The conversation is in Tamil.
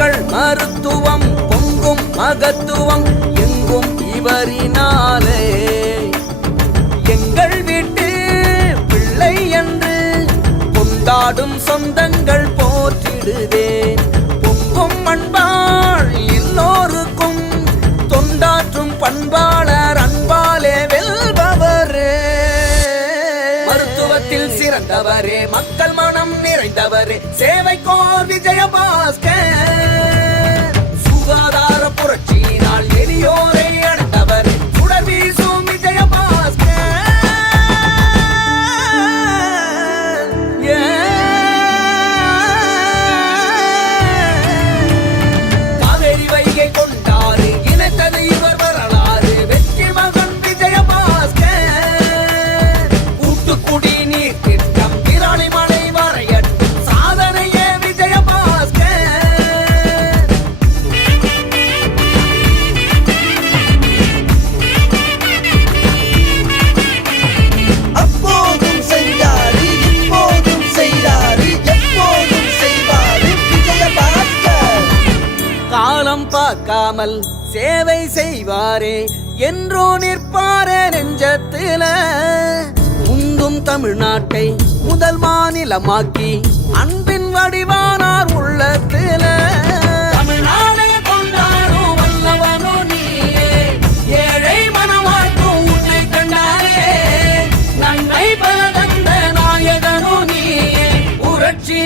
மக்கள் மருத்துவம் பொங்கும் மகத்துவம் எங்கும் இவரினாலே. எங்கள் வீட்டு பிள்ளை என்று கொண்டாடும் சொந்தங்கள் போற்றிடுவேன். பொங்கும் அன்பாள் எல்லோருக்கும் தொண்டாற்றும் பண்பாளர் அன்பாலே வெல்பவரே. மருத்துவத்தில் சிறந்தவரே, மக்கள் மனம் நிறைந்தவரே, சேவைக்கோர் விஜயபாஸ்கர். சுகாதார புரட்சியினால் எளியோரை அடைந்தவர் சுடர் வீசும் விஜயபாஸ்கர். காவேரி வைகை கொண்டாறு இணைத்தது இவர் வரலாறு. வெற்றி மகன் விஜயபாஸ்கர். கூட்டுக்குடி நீர் திட்டம் திராளி மலை வரையட்டும் சாதனையே விஜயபாஸ்கர். அப்போதும் செஞ்சாரு, இப்போதும் செய்தாரு, எப்போதும் செய்வாரு விஜயபாஸ்கர். காலம் பார்க்காமல் சேவை செய்வாரே, என்றோ நிற்பாரே நெஞ்சத்தில. உந்தும் தமிழ்நாட்டை முதல் மாநிலமாக்கி அன்பின் வடிவானார் உள்ளத்தில. தமிழ்நாடை கொண்டாடும் வல்லவனோ நீயே, ஏழை மனவாழ்க்கும் உன்னை கண்டாரே. நன்மை பல தந்த நாயகனோ நீயே, புரட்சி